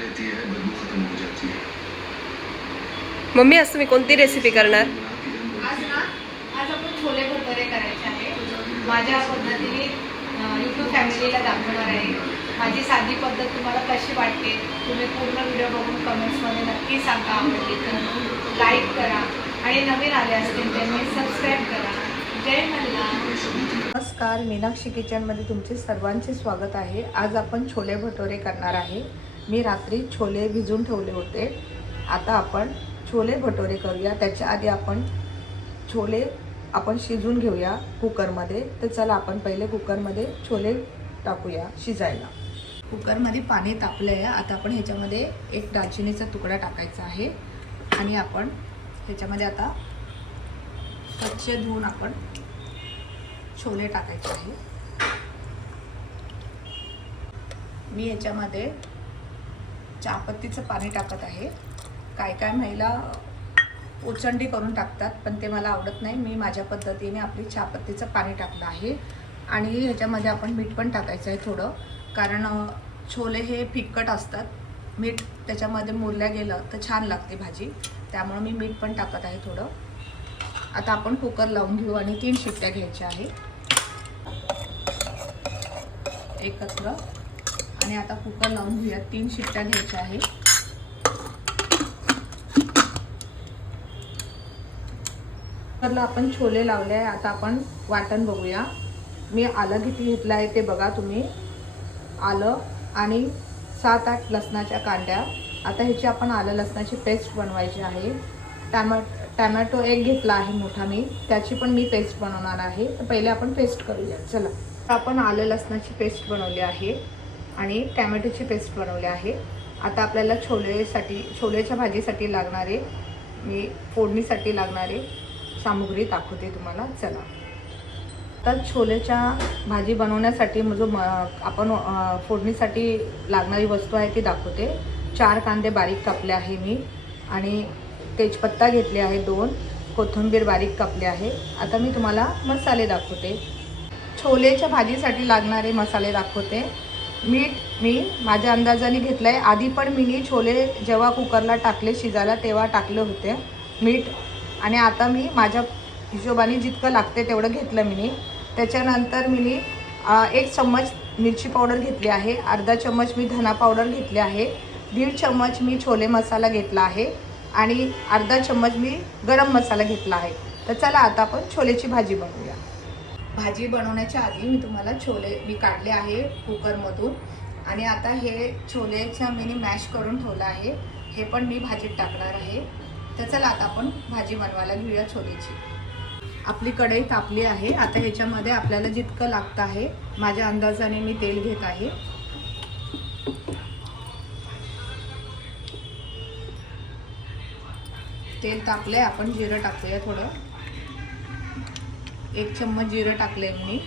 लेती है, बदबू खत्म हो जाती है। मम्मी आज तुम्ही कोणती रेसिपी करणार? आज आपण छोले भटुरे करायचे आहे। माझ्या पद्धतीने यूट्यूब फॅमिलीला दाखवणार आहे। माझी साधी पद्धत तुम्हाला कशी वाटते तुम्ही पूर्ण व्हिडिओ बघून कमेंट्समध्ये नक्की सांगा। आवडली तर लाईक करा आणि नवीन आले असतील त्यांनी सबस्क्राईब करा। जय मल्हार। नमस्कार, मीनाक्षी किचनमध्ये तुमचे सर्वांचे स्वागत आहे। आज आपण छोले भटुरे करणार आहे। मी रात्री छोले भिजून ठेवले होते। आता आपण छोले भटुरे करूया। त्याच्या आधी आपण छोले शिजून घेऊया कुकरमध्ये। तर चला आपण पहिले कुकरमध्ये छोले टाकूया शिजायला। कुकरमध्ये पाणी तापलं आहे। आता आपण ह्याच्यामध्ये एक दालचिनीचा तुकडा टाकायचा आहे आणि आपण ह्याच्यामध्ये आता स्वच्छ धुवून आपण छोले टाकायचे आहे। मी याच्यामध्ये चहापत्तीचं पाणी टाकत आहे। काय महिला उचंडी करून टाकतात, पण ते मला आवडत नाही। मी माझ्या पद्धतीने आपली चहापत्तीचं पाणी टाकलं आहे आणि ह्याच्यामध्ये आपण मीठ पण टाकायचं आहे थोडं, कारण छोले हे फिक्कट असतात। मीठ त्याच्यामध्ये मुरल्या गेलं तर छान लागते भाजी, त्यामुळे मी मीठ पण टाकत आहे थोडं। आता आपण कुकर लावून घेऊ आणि 3 शिट्ट्या घ्यायच्या आहे एकत्र। आणि आता कुकर लावून घेऊया, 3 शिट्ट्या घ्यायच्या आहे। कुकरला आपण छोले लावले आहे। आता आपण वाटण बघूया। मी आलं किती घेतलं आहे ते बघा तुम्ही। आलं आणि 7-8 लसणाच्या कांड्या। आता ह्याची आपण आलं लसणाची पेस्ट बनवायची आहे। टॅमॅटो एक घेतला आहे मोठा मी, त्याची पण मी पेस्ट बनवणार आहे। तर पहिले आपण पेस्ट करूया। चला, आपण आलं लसणाची पेस्ट बनवली आहे आणि टॅमॅटोची पेस्ट बनवली आहे। आता आपल्याला छोलेच्या भाजीसाठी लागणारे, मी फोडणीसाठी लागणारे सामुग्री दाखवते तुम्हाला। चला, तर छोलेच्या भाजी बनवण्यासाठी आपण फोडणीसाठी लागणारी वस्तू आहे ती दाखवते। 4 कांदे बारीक कापले आहे मी आणि तेजपत्ता घेतले आहे 2, कोथिंबीर बारीक कापले आहे। आता मी तुम्हाला मसाले दाखवते। छोलेच्या भाजीसाठी लागणारे मसाले दाखवते। मीठ मी माझ्या अंदाजाने घेतलं आहे। आधी पण मी छोले जेव्हा कुकरला टाकले शिजायला तेव्हा टाकले होते मीठ, आणि आता मी माझ्या हिशोबाने जितकं लागते तेवढं घेतलं मी। त्याच्यानंतर मी 1 चम्मच मिरची पावडर घेतली आहे, अर्धा चम्मच मी धना पावडर घेतली आहे, 1.5 चम्मच मी छोले मसाला घेतला आहे आणि अर्धा चम्मच मी गरम मसाला घेतला आहे। तर चला आता आपण छोलेची भाजी बनवूया। भाजी बनवण्याच्या आधी मी तुम्हाला छोले मी काढले आहे कुकरमधून आणि आता हे छोलेचं मी मॅश करून ठेवलं आहे, हे पण मी भाजीत टाकणार आहे। तर चला आता आपण भाजी बनवायला घेऊया छोलेची। आपली कढई तापली आहे। आता ह्याच्यामध्ये आपल्याला जितकं लागतं आहे माझ्या अंदाजाने मी तेल घेत आहे। तेल तापले, आपण जिरं टाकूया थोडं। 1 चम्मच जिरं टाकले मी।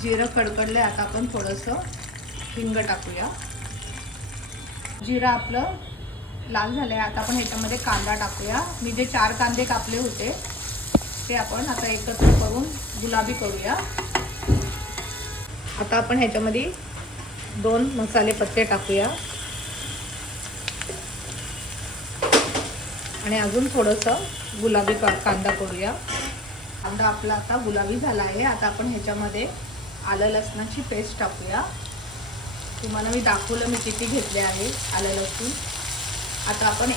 जिरं कडकडले, आता आपण थोडंसं हिंग टाकूया। जिरं आपलं लाल झालं आहे। आता आपण ह्याच्यामध्ये कांदा टाकूया। मी जे 4 कांदे कापले होते ते आपण आता एकत्र करून गुलाबी करूया। आता आपण ह्याच्यामध्ये 2 मसाले पत्ते टाकूया आणि अजून थोडंसं गुलाबी कांदा करूया। कांदा आपला आता गुलाबी झाला आहे। आता आपण ह्याच्यामध्ये आलं लसणाची पेस्ट टाकूया। तुम्हाला मी दाखवलं मी किती घेतले आहे आलं लसूण। आता आपण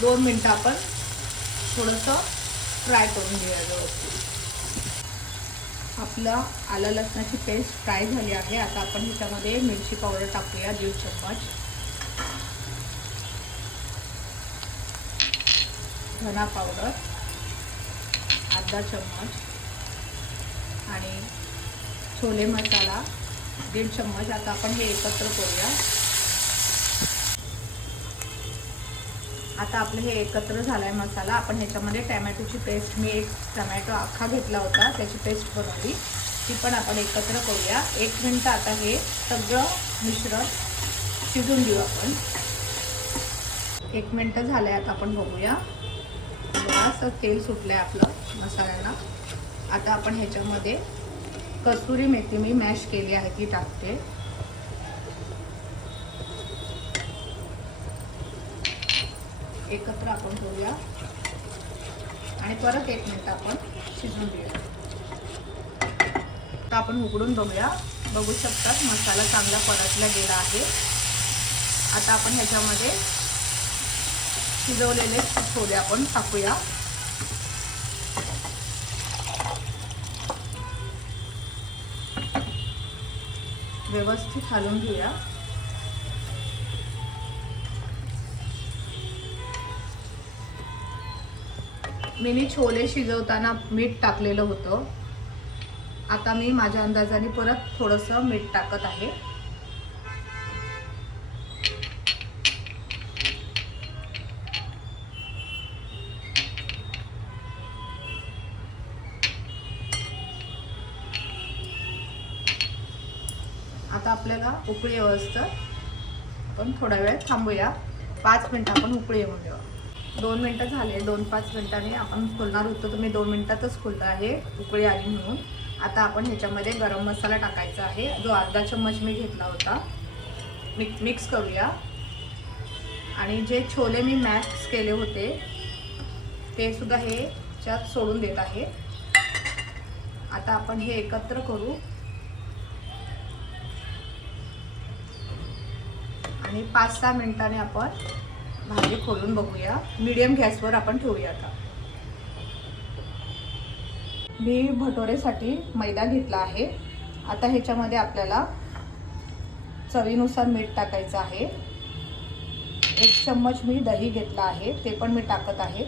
2 मिनटं आपण थोडंसं फ्राय करून घेऊया व्यवस्थित। आपलं आलं लसणाची पेस्ट फ्राय झाली आहे। आता आपण ह्याच्यामध्ये मिरची पावडर टाकूया 1.5 चम्मच, धना पावडर अर्धा चम्मच आणि छोले मसाला 1.5 चम्मच। आता आपण हे एकत्र करूया। आता आपलं हे एकत्र झालं आहे मसाला। आपण ह्याच्यामध्ये टॅमॅटोची पेस्ट, मी 1 टमॅटो अख्खा घेतला होता त्याची पेस्ट बनवली, ती पण आपण एकत्र करूया। 1 मिनिट आता हे सगळं मिश्रण शिजून घेऊ आपण। 1 मिनिट झालं आहे, आता आपण बघूया। बराचसं तेल सुटलं आहे आपलं मसाल्यांना. आता आपण ह्याच्यामध्ये कसुरी मेथी मी मॅश केली आहे ती टाकते. एकत्र आपण ठेवूया आणि परत 1 मिनिट आपण शिजवून घेऊया. आता आपण उघडून बघूया. बघू शकतात मसाला चांगला परतला गेला आहे. आता आपण ह्याच्यामध्ये शिजवलेले छोले आपण टाकूया. व्यवस्थित हलवून घेऊया. मी छोले शिजवताना मीठ टाकलेलं होतं. आता मी माझ्या अंदाजाने परत थोडंसं मीठ टाकत आहे. आता आपल्याला उकळी येवस्तर आपण थोडा वेळ थांबूया. 5 मिनिटं आपण उकळी येऊन देऊ. 2 मिनिटं झाले. 2-5 मिनिटांनी आपण खोलणार होतो. तुम्ही 2 मिनिटातच खोलता आहे उकळी आली म्हणून. आता आपण ह्याच्यामध्ये गरम मसाला टाकायचा आहे, जो अर्धा चम्मच मी घेतला होता. मिक्स करूया. आणि जे छोले मी मॅश केले होते ते सुद्धा हे ह्याच्यात सोडून देत आहे. आता आपण हे एकत्र करू आणि 5-6 मिनिटांनी आपण भाजी खोलून बघूया. मीडियम गॅसवर आपण ठेवूया. आता मी भटोरेसाठी मैदा घेतला आहे. आता ह्याच्यामध्ये आपल्याला चवीनुसार मीठ टाकायचं आहे. 1 चम्मच मी दही घेतला आहे, ते पण मी टाकत आहे.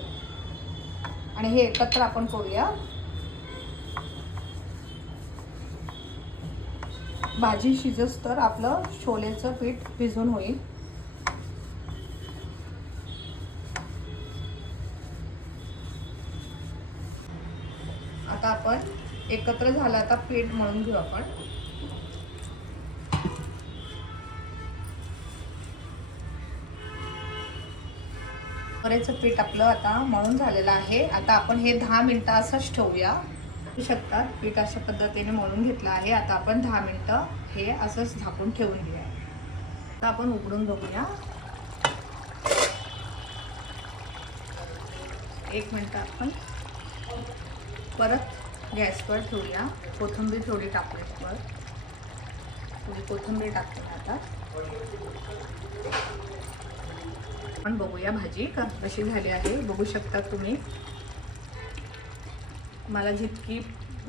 आणि हे एकत्र आपण करूया. भाजी शिजस तर आपलं छोलेचं पीठ भिजून होईल. आता आपण एकत्र झालं. आता पीठ मळून घेऊ आपण. बरेच पीठ आपलं आता मळून झालेलं आहे. आता आपण हे 10 मिनिटं असंच ठेवूया. बघू शकतात पीठ अशा पद्धतीने मळून घेतलं आहे. आता आपण 10 मिनिटं हे असंच झाकून ठेवून घेऊया. आता आपण उघडून बघूया. 1 मिनिट आपण परत गॅसवर ठेवूया. कोथिंबीर थोडी टाकूया. थोडी कोथिंबीर टाकते आता. आपण बघूया भाजी कशी झाली आहे. बघू शकता तुम्ही. मला जितकी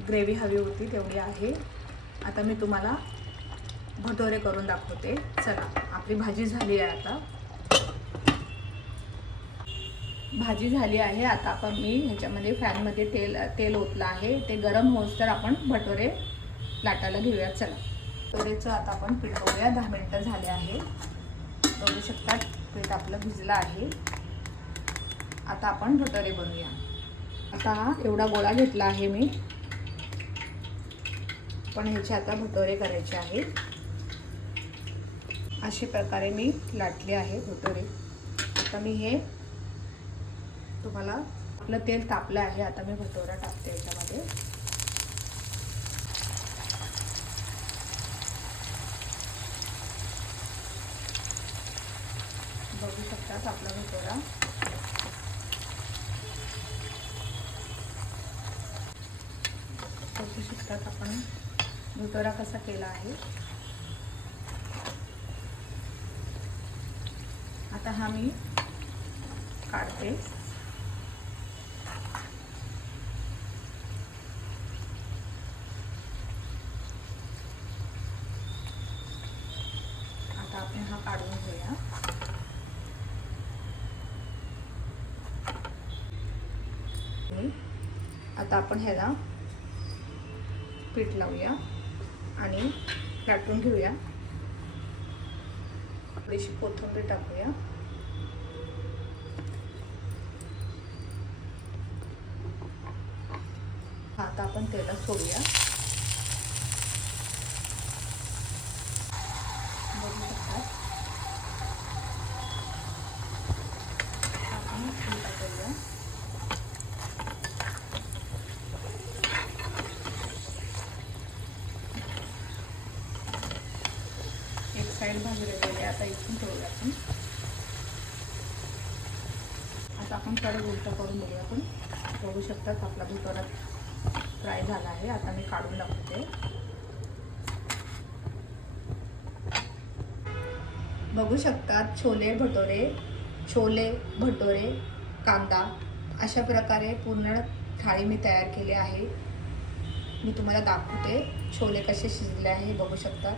ग्रेव्ही हवी होती तेवढी आहे. आता मी तुम्हाला भटोरे करून दाखवते. चला, आपली भाजी झाली आहे. आता भाजी झाली आहे. आता आपण मी ह्याच्यामध्ये फॅनमध्ये तेल ओतलं आहे. ते गरम होस तर आपण भटोरे लाटायला घेऊया. चला, भटोरेचं आता आपण पीठ बघूया. 10 मिनिटं झाले आहे. बघू शकतात पीठ आपलं भिजलं आहे. आता आपण भटोरे बनवूया. आता हा एवढा गोळा घेतला आहे मी. पण ह्याचे आता भटोरे करायचे आहे. अशा प्रकारे मी लाटले आहे भटोरे. आता मी हे तुम्हाला आपलं तेल तापलं आहे. आता मी भटोरा टाकते याच्यामध्ये. बघू शकतात आपला भटोरा. बघू शकतात आपण भटोरा कसा केला आहे. आता हा मी काढते. आता आपण हा काढून घेऊया. आता आपण ह्याला पीठ लावूया आणि लाटून घेऊया. थोडीशी कोथिंबीर टाकूया. आता आपण तेलात सोडूया. बघू शकता आपण टाकूया. वगैरे गेले, आता इथून ठेवूया आपण. आता आपण परत उलटं करून बघूया. आपण बघू शकतात आपला भुटोरा फ्राय झाला आहे. आता मी काढून दाखवते. बघू शकतात छोले भटोरे कांदा अशा प्रकारे पूर्ण थाळी मी तयार केली आहे. मी तुम्हाला दाखवते छोले कसे शिजले आहे. बघू शकता.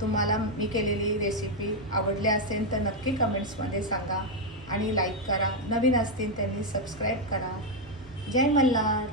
तुम्हाला मी केलेली रेसिपी आवडली असेल तर नक्की कमेंट्समध्ये सांगा आणि लाईक करा. नवीन असतील त्यांनी सबस्क्राईब करा. जय मल्हार.